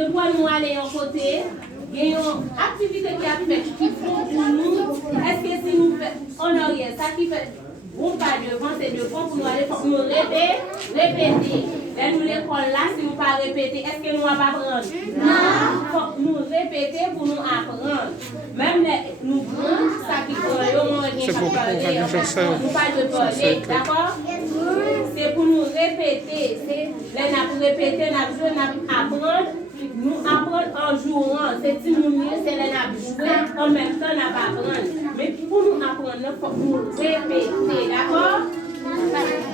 de quoi nous aller en côté, il y a une activité qui a fait qui font pour nous. Est-ce que si nous faisons en arrière, ça qui fait, on pas devant, c'est devant pour nous aller, pour nous répéter. Et nous l'école là, si nous pas répéter, est-ce que nous va pas apprendre? Non. Faut nous répéter pour nous apprendre. Même nous prendre ça qui fait, c'est pour faire ça. nous pas de parler, d'accord? C'est pour nous répéter. C'est là nous répéter, nous apprendre. Nous apprendre en jouant. C'est si nous c'est là nous jouer en même temps nous apprendre. Mais pour nous apprendre, il faut nous répéter, d'accord?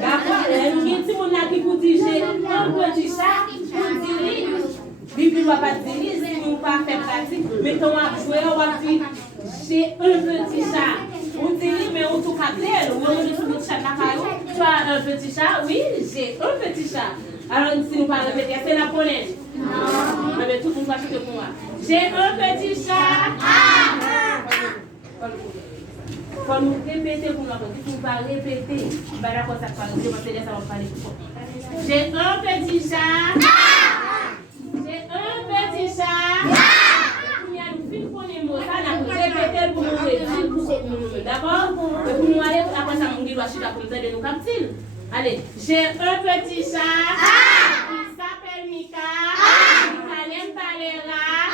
D'accord? Il y a des gens qui vous disent un petit chat pour dire Bibi va pas dire si nous pas faire pratique, mais quand on va jouer, on va dire j'ai un petit chat. On dit mais on tout capté, on dit sur notre chat tu as un petit chat? Oui, j'ai un petit chat. Alors si nous pas répéter, c'est la connaître. Non. Mais tout le monde va faire pour moi. J'ai un petit chat. Quand nous répétons pour nous, si nous pas répéter, bah d'accord ça parle, je vais te dire ça va parler plus fort. J'ai un petit chat. J'ai un petit chat. Il y a une fille pour les mots, ça n'a pas répété pour nous répéter. D'accord? Pour nous aller, après ça, on dit, je suis là pour nous aider, nous captile. Allez, j'ai un petit chat. Il s'appelle Mika. Il n'aime pas les rats.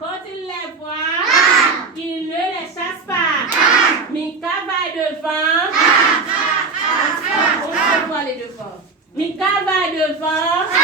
Quand il les voit, il ne les chasse pas. Mika va devant. On va aller devant. Mika va devant.